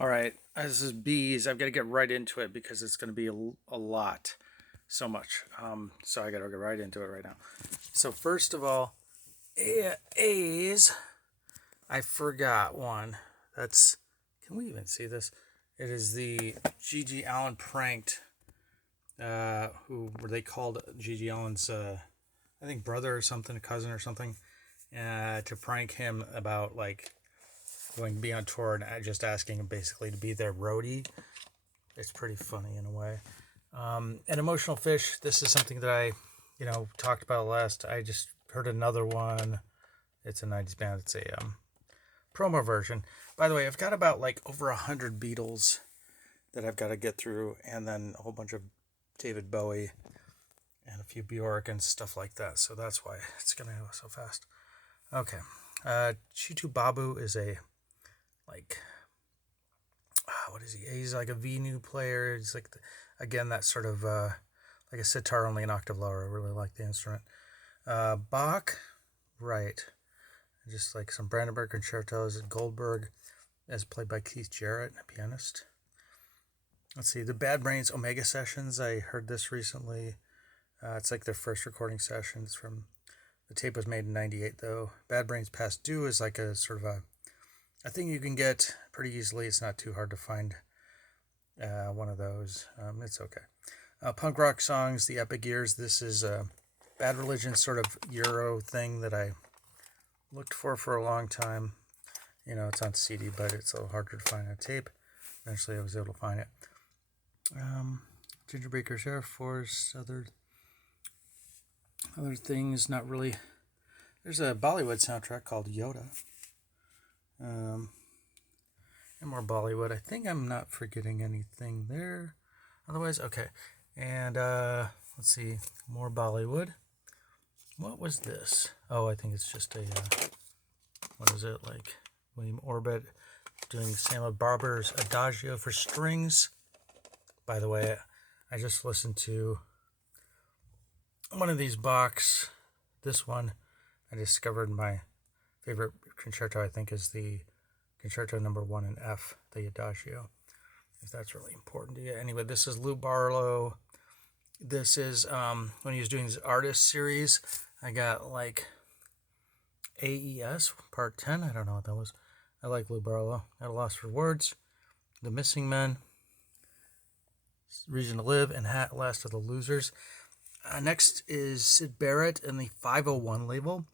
All right, this is bees. I've got to get right into it because it's going to be a lot, so much. So I got to get right into it right now. So first of all, A's. I forgot one. That's. Can we even see this? It is the G.G. Allen pranked. Who were they called? G.G. Allen's, I think brother or something, a cousin or something, to prank him about like going to be on tour and just asking him basically to be their roadie. It's pretty funny in a way. An emotional fish. This is something that I, talked about last. I just heard another one. It's a '90s band. It's a promo version. By the way, I've got about like over 100 Beatles that I've got to get through, and then a whole bunch of David Bowie and a few Bjork and stuff like that. So that's why it's gonna go so fast. Okay. Chitu Babu is a like what is he? He's like a VNU player. He's like again that sort of like a sitar only an octave lower. I really like the instrument. Bach, right? Just like some Brandenburg concertos. Goldberg, as played by Keith Jarrett, a pianist. Let's see, the Bad Brains Omega Sessions. I heard this recently. It's like their first recording sessions from. The tape was made in '98 though. Bad Brains Past Due is like a sort of a thing you can get pretty easily. It's not too hard to find one of those. It's okay. Punk rock songs, The Epic Years. This is a Bad Religion sort of Euro thing that I looked for a long time. It's on CD, but it's a little harder to find on tape. Eventually I was able to find it. Ginger Baker's Air Force, other things, not really. There's a Bollywood soundtrack called Yoda. And more Bollywood. I think I'm not forgetting anything there. Otherwise, okay. And let's see, more Bollywood. What was this? Oh, I think it's just a, what is it, like William Orbit doing Samuel Barber's Adagio for strings. By the way, I just listened to one of these Bachs. This one I discovered my favorite concerto, I think, is the Concerto Number 1 in F, the Adagio, if that's really important to you. Anyway, this is Lou Barlow. This is when he was doing his artist series. I got like AES Part 10. I don't know what that was. I like Lou Barlow. At a Loss for Words. The Missing Men. Reason to Live, and Last of the Losers. Next is Sid Barrett and the 501 label.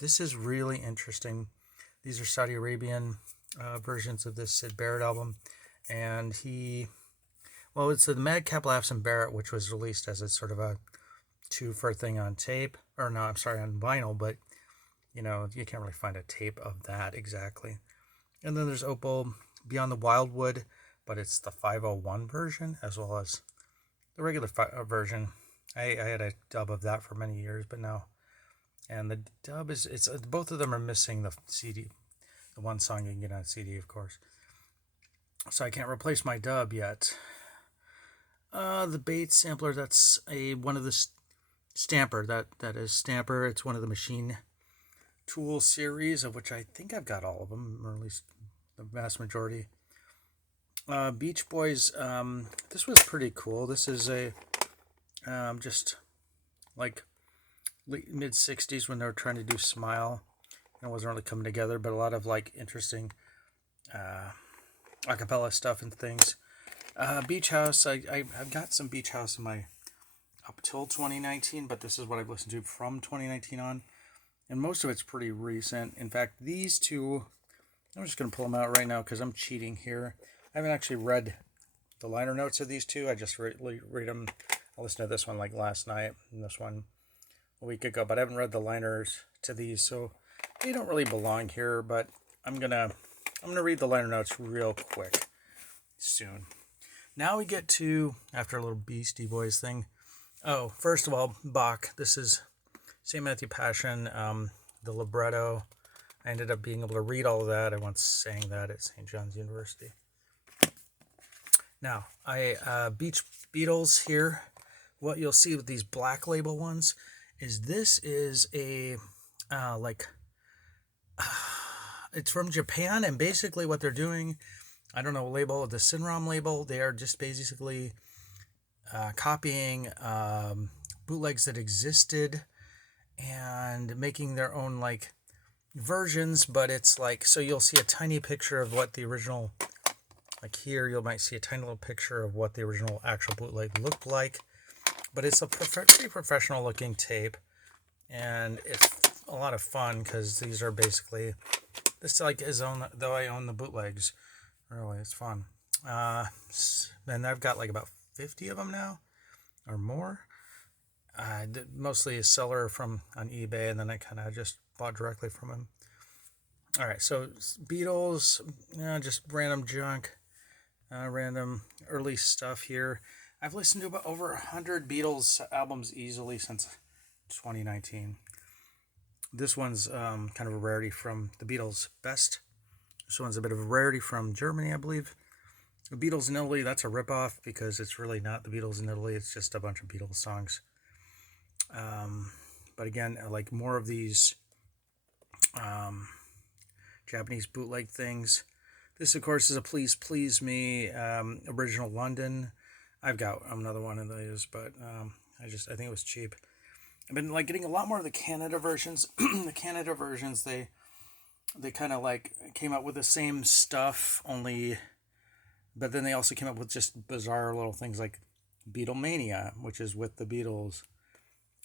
This is really interesting. These are Saudi Arabian versions of this Sid Barrett album. And it's the Madcap Laughs and Barrett, which was released as a sort of a two-for thing on tape. Or no, I'm sorry, on vinyl, but, you can't really find a tape of that exactly. And then there's Opal Beyond the Wildwood, but it's the 501 version as well as the regular version. I had a dub of that for many years, but now, and the dub it's both of them are missing the CD, the one song you can get on CD, of course. So I can't replace my dub yet. The Bates sampler, that's one of the Stamper, that is Stamper. It's one of the Machine Tool series, of which I think I've got all of them, or at least the vast majority. Beach Boys, this was pretty cool. This is a just like mid 60s when they were trying to do Smile. It wasn't really coming together, but a lot of like interesting acapella stuff and things. Beach House, I've got some Beach House in my up till 2019, but this is what I've listened to from 2019 on, and most of it's pretty recent. In fact, these two, I'm just going to pull them out right now because I'm cheating here. I haven't actually read the liner notes of these two. I just read them. I listened to this one like last night and this one a week ago, but I haven't read the liners to these, so they don't really belong here, but I'm gonna read the liner notes real quick soon. Now we get to, after a little Beastie Boys thing. Oh, first of all, Bach. This is St. Matthew Passion, the libretto. I ended up being able to read all of that. I once sang that at St. John's University. Now, Beatles here. What you'll see with these black label ones is this is a it's from Japan, and basically what they're doing I don't know, label, the Synrom label. They are just basically copying bootlegs that existed and making their own like versions, but it's like, so you'll see a tiny picture of what the original, like here you might see a tiny little picture of what the original actual bootleg looked like, but it's a pretty professional looking tape, and it's a lot of fun because these are basically, this like is on, though I own the bootlegs, really it's fun. And I've got like about 50 of them now or more. Mostly a seller from on eBay, and then I kind of just bought directly from him. All right, so Beatles, just random junk, random early stuff here. I've listened to about over 100 Beatles albums easily since 2019. This one's kind of a rarity from the Beatles Best. This one's a bit of a rarity from Germany, I believe. The Beatles in Italy, that's a ripoff because it's really not the Beatles in Italy. It's just a bunch of Beatles songs. But again, I like more of these Japanese bootleg things. This, of course, is a Please Please Me original London. I've got another one of those, but I think it was cheap. I've been like getting a lot more of the Canada versions. The Canada versions, they kind of like came out with the same stuff, only, but then they also came up with just bizarre little things like Beatlemania, which is with the Beatles,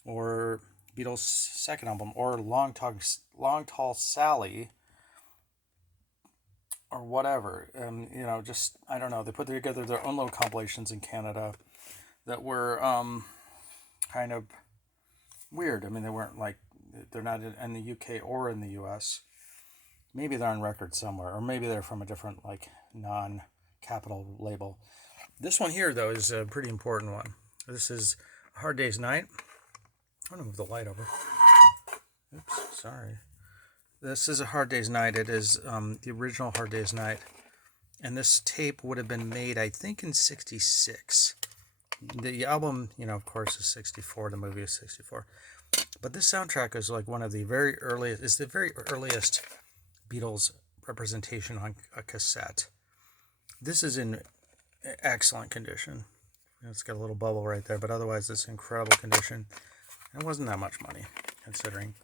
or Beatles' second album, or Long Tall Sally, or whatever. Just, I don't know. They put together their own little compilations in Canada that were kind of weird. I mean, they weren't like, they're not in the UK or in the US. Maybe they're on record somewhere, or maybe they're from a different, like, non-capital label. This one here, though, is a pretty important one. This is A Hard Day's Night. I'm going to move the light over. Oops, sorry. This is A Hard Day's Night. It is the original Hard Day's Night. And this tape would have been made, I think, in 66. The album, of course, is 64. The movie is 64. But this soundtrack is like one of the very earliest Beatles representation on a cassette. This is in excellent condition. It's got a little bubble right there, but otherwise it's incredible condition. It wasn't that much money, considering.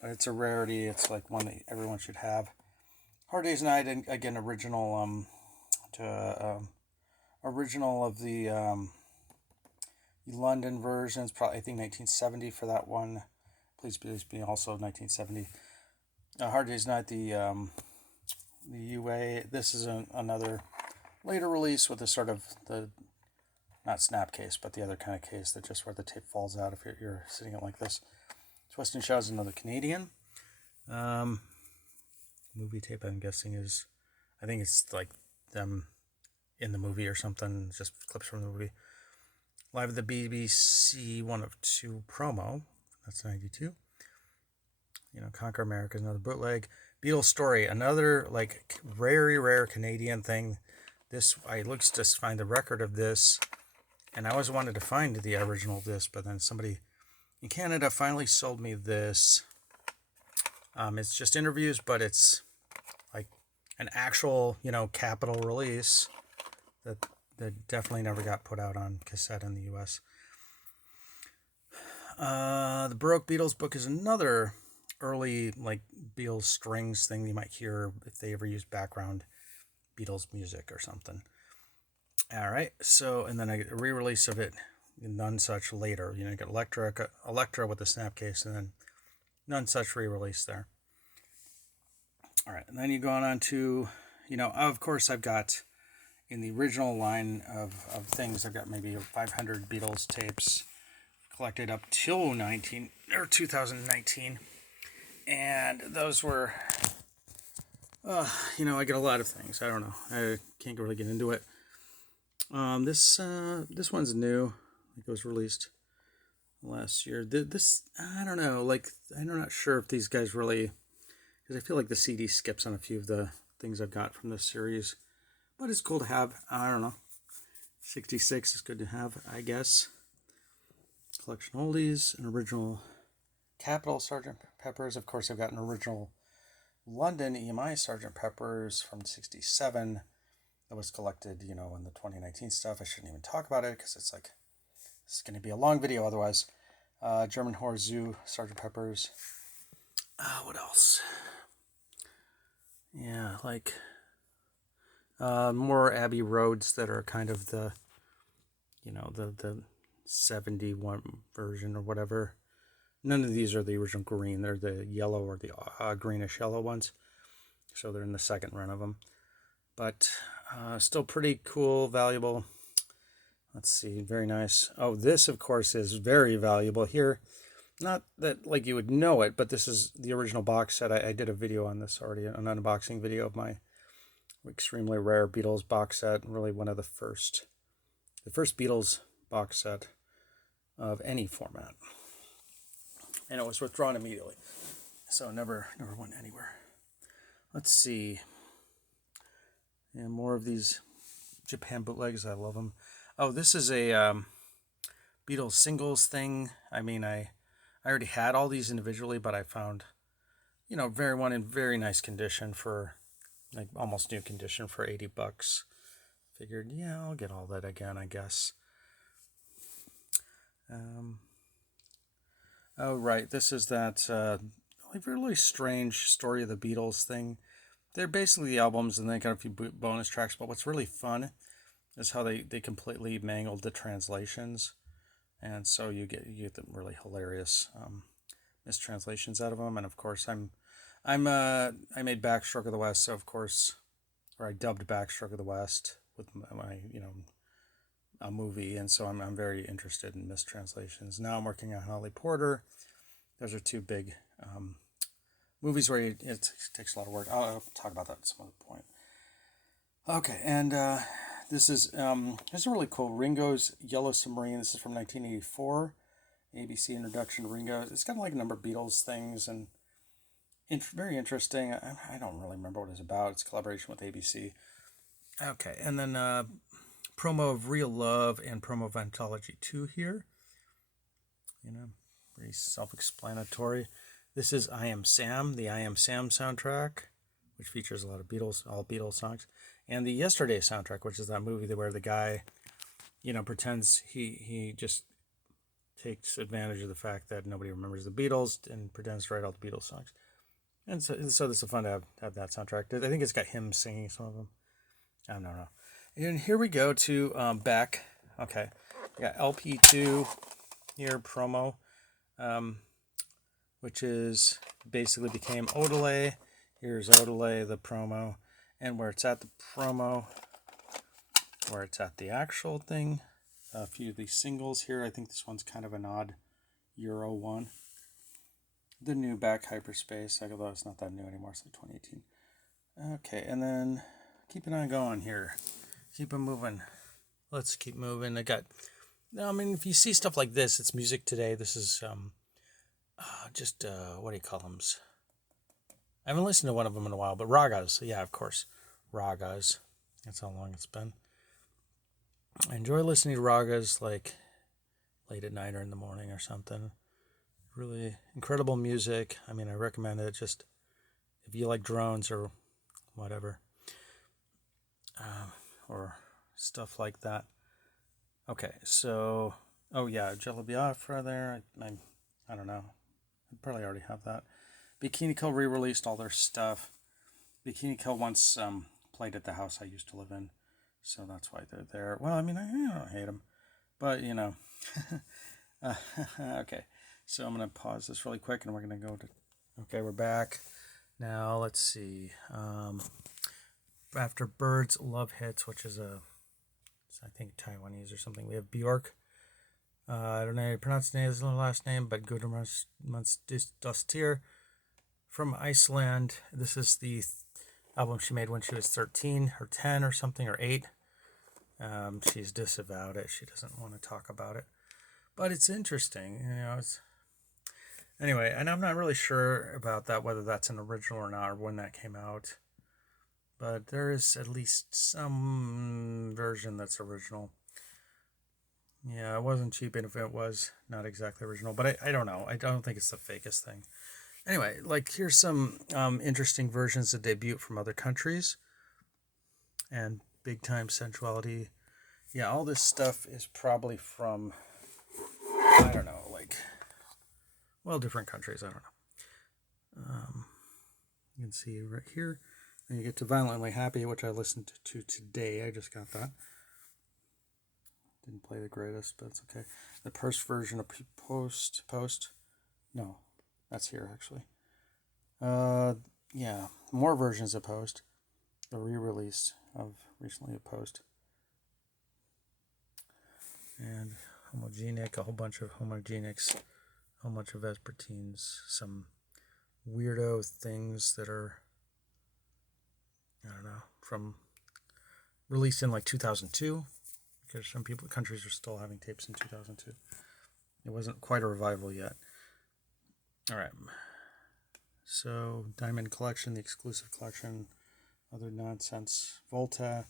But it's a rarity. It's like one that everyone should have. Hard Day's Night, and again, original original of the London versions, probably I think 1970 for that one. Please be also 1970. Hard Day's Night, the UA. This is another later release with a sort of the, not snap case, but the other kind of case that just where the tape falls out if you're sitting it like this. Twist and Shout is another Canadian. Movie tape, I'm guessing, is, I think it's like them in the movie or something, just clips from the movie. Live at the BBC 1 of 2 promo, that's 92. Conquer America is another bootleg. Beatles Story, another like very rare Canadian thing. This, I looked to find the record of this, and I always wanted to find the original of this, but then somebody in Canada finally sold me this. It's just interviews, but it's like an actual, capital release that definitely never got put out on cassette in the U.S. The Baroque Beatles book is another early, like, Beatles strings thing you might hear if they ever use background Beatles music or something. All right, so, and then a re-release of it, None Such later. You get Electra with the snapcase, and then None Such re-release there. All right, and then you go on to, of course, I've got, in the original line of things, I've got maybe 500 Beatles tapes collected up till 2019. And those were, I get a lot of things. I don't know. I can't really get into it. This one's new. It was released last year. This, I don't know. Like, I'm not sure if these guys really, because I feel like the CD skips on a few of the things I've got from this series. But it's cool to have. I don't know. 66 is good to have, I guess. Collection Oldies, an original Capitol Sgt Peppers. Of course, I've got an original London EMI Sgt Peppers from 67. that was collected, in the 2019 stuff. I shouldn't even talk about it because it's like, it's going to be a long video otherwise. German Horror Zoo, Sgt Peppers. What else? Yeah, like more Abbey Roads that are kind of the, the 71 version or whatever. None of these are the original green. They're the yellow or the greenish yellow ones. So they're in the second run of them. But still pretty cool, valuable. Let's see, very nice. Oh, this, of course, is very valuable here. Not that, like, you would know it, but this is the original box set. I did a video on this already, an unboxing video of my extremely rare Beatles box set. Really one of the first Beatles box set of any format. And it was withdrawn immediately. So never went anywhere. Let's see. Yeah, more of these Japan bootlegs. I love them. Oh, this is a Beatles singles thing. I mean, I already had all these individually, but I found, one in very nice condition for, like, almost new condition for $80. Figured, yeah, I'll get all that again, I guess. Oh, right. This is that really strange Story of the Beatles thing. They're basically the albums, and they got a few bonus tracks. But what's really fun is how they completely mangled the translations, and so you get the really hilarious mistranslations out of them. And of course, I made Backstroke of the West, so of course, or I dubbed Backstroke of the West with my a movie, and so I'm very interested in mistranslations. Now I'm working on Holly Porter. Those are two big movies where it takes a lot of work. I'll talk about that at some other point. Okay, and this is really cool. Ringo's Yellow Submarine. This is from 1984. ABC introduction to Ringo. It's kind of like a number of Beatles things, and very interesting. I don't really remember what it's about. It's a collaboration with ABC. Okay, and then promo of Real Love and promo of Anthology 2 here. Pretty self-explanatory. This is I Am Sam, the I Am Sam soundtrack, which features a lot of all Beatles songs. And the Yesterday soundtrack, which is that movie where the guy, pretends he just takes advantage of the fact that nobody remembers the Beatles and pretends to write all the Beatles songs. And so this is fun to have that soundtrack. I think it's got him singing some of them. I don't know. And here we go to back. Okay, we got LP2 here, promo, which is basically became Odelay. Here's Odelay, the promo, and where it's at the promo, where it's at the actual thing. A few of these singles here. I think this one's kind of an odd Euro one. The new Back Hyperspace, although it's not that new anymore, it's like 2018. Okay, and then keeping on going here. Keep it moving. Let's keep moving. If you see stuff like this, it's music today. This is what do you call them? I haven't listened to one of them in a while, but ragas. Yeah, of course. Ragas. That's how long it's been. I enjoy listening to ragas like late at night or in the morning or something. Really incredible music. I recommend it just if you like drones or whatever. Or stuff like that. Okay, so, Jello Biafra there. I don't know. I probably already have that. Bikini Kill re-released all their stuff. Bikini Kill once played at the house I used to live in, so that's why they're there. Well, I don't hate them, but okay. So I'm gonna pause this really quick, and we're gonna go to. Okay, we're back. Now let's see. After Birds Love Hits, which is I think Taiwanese or something. We have Bjork. I don't know how to pronounce his last name, but Gudrun Dustir from Iceland. This is the album she made when she was 13 or 10 or something, or 8. She's disavowed it. She doesn't want to talk about it. But it's interesting. Anyway, and I'm not really sure about that, whether that's an original or not, or when that came out. But there is at least some version that's original. Yeah, it wasn't cheap, and if it was not exactly original, but I don't know. I don't think it's the fakest thing. Anyway, here's some interesting versions that debut from other countries. And Big Time Sensuality. Yeah, all this stuff is probably from, I don't know, like, well, different countries. I don't know. You can see right here. And you get to Violently Happy, which I listened to today. I just got that. Didn't play the greatest, but it's okay. The first version of Post. No, that's here, actually. Yeah, more versions of Post. The re-release of recently of Post. And Homogenic, a whole bunch of Homogenics, a whole bunch of Vespertines, some weirdo things that are, I don't know, from released in like 2002, because some countries are still having tapes in 2002. It wasn't quite a revival yet. All right. So Diamond Collection, the exclusive collection, other nonsense. Volta,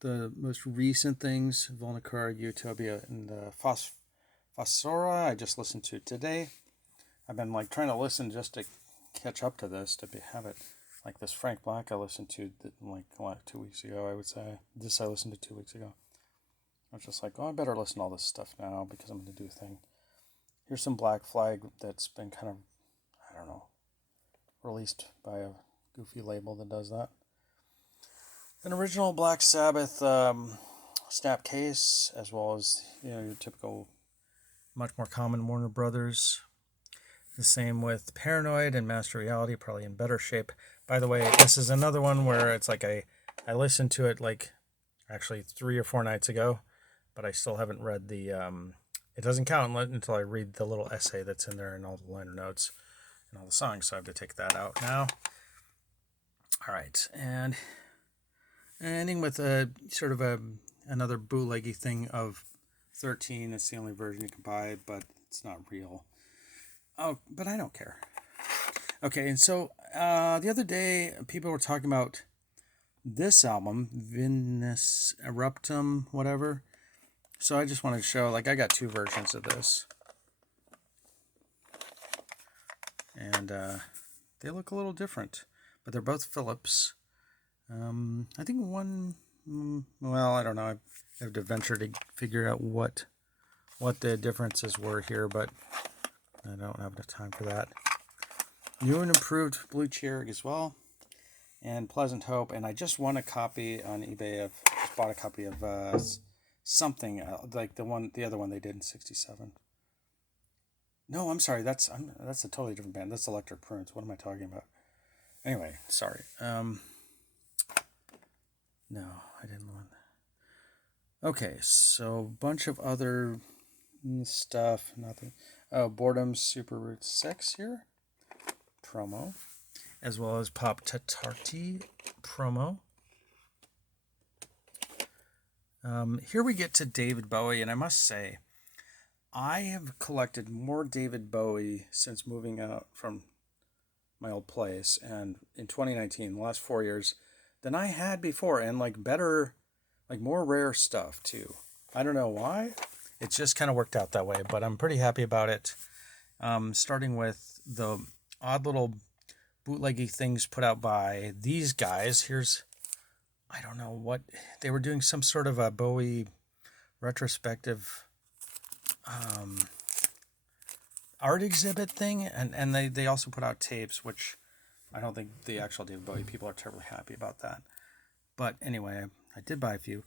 the most recent things, Volnicar, Utopia, and the Fossora I just listened to today. I've been like trying to listen just to catch up to this, to have it. Like this Frank Black I listened to like 2 weeks ago, I would say. This I listened to 2 weeks ago. I was just like, oh, I better listen to all this stuff now because I'm going to do a thing. Here's some Black Flag that's been kind of, I don't know, released by a goofy label that does that. An original Black Sabbath snap case, as well as, your typical, much more common Warner Brothers. The same with Paranoid and Master Reality, probably in better shape. By the way, this is another one where it's like I listened to it like actually 3 or 4 nights ago, but I still haven't read the, it doesn't count until I read the little essay that's in there and all the liner notes and all the songs, so I have to take that out now. All right, and ending with a sort of another bootleggy thing of 13. It's the only version you can buy, but it's not real. Oh, but I don't care. Okay, and so the other day, people were talking about this album, Venus Eruptum, whatever. So I just wanted to show, like, I got 2 versions of this. And they look a little different, but they're both Philips. I think one, well, I don't know. I have to venture to figure out what the differences were here, but I don't have enough time for that. New and improved Blue Cherry as well, and Pleasant Hope. And I just won a copy on eBay just bought a copy of something like the other one they did in '67. No, I'm sorry. That's a totally different band. That's Electric Prunes. What am I talking about? Anyway, sorry. No, I didn't want that. Okay, so a bunch of other stuff. Nothing. Oh, Boredom's Super Root 6 here. Promo. As well as Pop Tatarty promo. Here we get to David Bowie, and I must say, I have collected more David Bowie since moving out from my old place, and in 2019, the last 4 years, than I had before, and like better, like more rare stuff too. I don't know why. It just kind of worked out that way, but I'm pretty happy about it. Starting with the odd little bootleggy things put out by these guys. Here's, I don't know what, they were doing some sort of a Bowie retrospective art exhibit thing, and they also put out tapes, which I don't think the actual David Bowie people are terribly happy about that. But anyway, I did buy a few.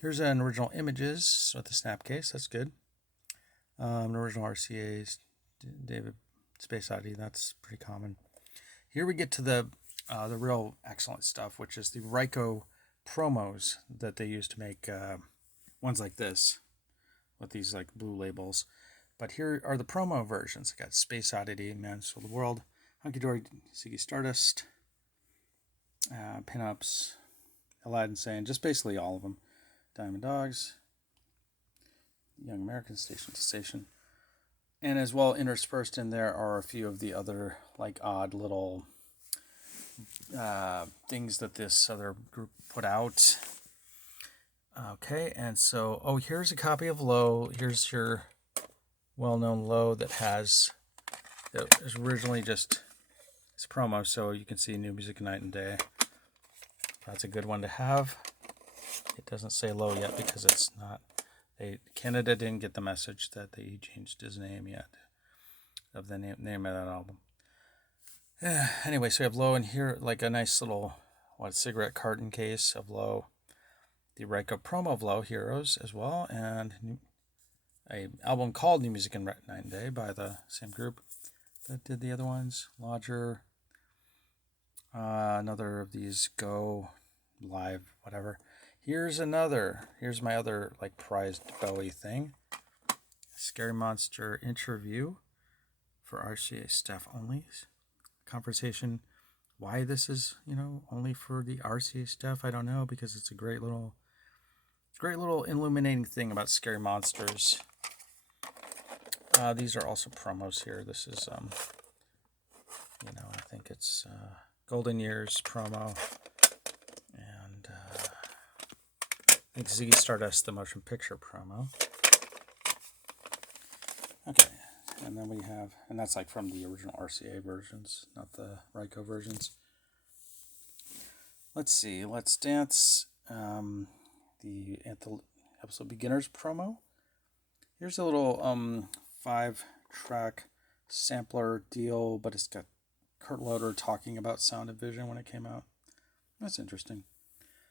Here's an original Images with the snap case. That's good. An original RCA David Space Oddity. That's pretty common. Here we get to the real excellent stuff, which is the Ryko promos that they used to make ones like this with these like blue labels. But here are the promo versions. I got Space Oddity, Man Who Sold the World, Hunky Dory, Ziggy Stardust, Pinups, Aladdin Sane, just basically all of them. Diamond Dogs, Young American, Station to Station. And as well, interspersed in there are a few of the other like odd little things that this other group put out. Okay, and so, here's a copy of Low. Here's your well-known Low that was originally just, it's promo, so you can see New Music Night and Day. That's a good one to have. It doesn't say low yet because it's not. Canada didn't get the message that he changed his name yet, of the name of that album. Anyway, so we have low in here, like a nice little cigarette carton case of low. The Ryko promo of low, Heroes as well, and a album called New Music in Night and Day by the same group that did the other ones. Lodger. Another of these Go Live, whatever. Here's my other like prized Bowie thing. Scary Monster interview for RCA staff only. Conversation. Why this is, only for the RCA staff, I don't know, because it's a great little illuminating thing about Scary Monsters. These are also promos here. This is, I think it's Golden Years promo. And I think Ziggy Stardust, the motion picture promo. Okay, and then we have, and that's like from the original RCA versions, not the Ryko versions. Let's see, Let's Dance, the episode beginners promo. Here's a little 5-track sampler deal, but it's got Kurt Loder talking about Sound of Vision when it came out. That's interesting.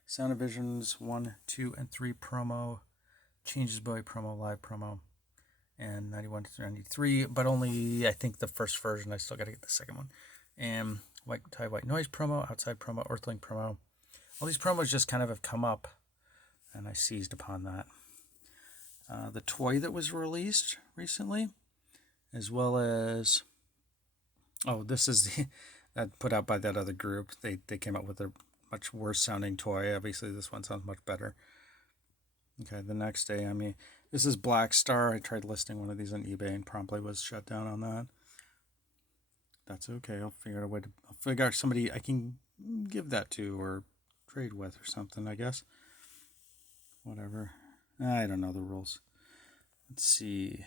Sound of Vision's 1, 2, and 3 promo, Changes Bowie promo, live promo, and 91 to 93, but only, I think, the first version. I still got to get the second one. And White Tie, White Noise promo, Outside promo, Earthling promo. All these promos just kind of have come up, and I seized upon that. The toy that was released recently, as well as, this is that put out by that other group. They came up with a much worse sounding toy. Obviously, this one sounds much better. Okay, the next day, this is Black Star. I tried listing one of these on eBay and promptly was shut down on that. That's okay. I'll figure out somebody I can give that to or trade with or something, I guess. Whatever. I don't know the rules. Let's see.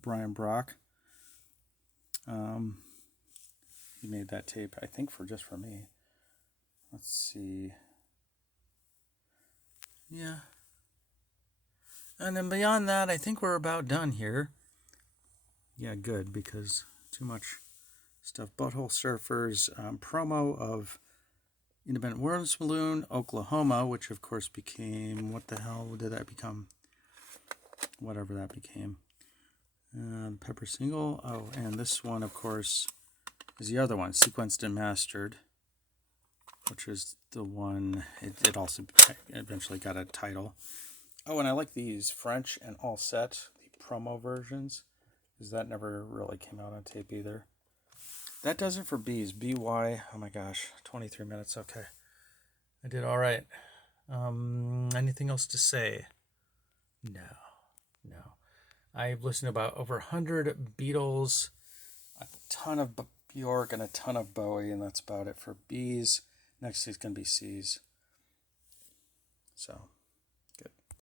Brian Brock. He made that tape, I think, just for me. Let's see. Yeah. And then beyond that, I think we're about done here. Yeah, good, because too much stuff. Butthole Surfers promo of Independent World Balloon, Oklahoma, which of course became, what the hell did that become? Whatever that became. Pepper single. Oh, and this one, of course, is the other one, Sequenced and Mastered, which is the one, it also eventually got a title. Oh, and I like these French and All Set, the promo versions, because that never really came out on tape either. That does it for B's. BY, oh my gosh, 23 minutes, okay. I did all right. Anything else to say? No. I've listened to about over 100 Beatles, a ton of Bjork, and a ton of Bowie, and that's about it for B's. Next is going to be C's. So...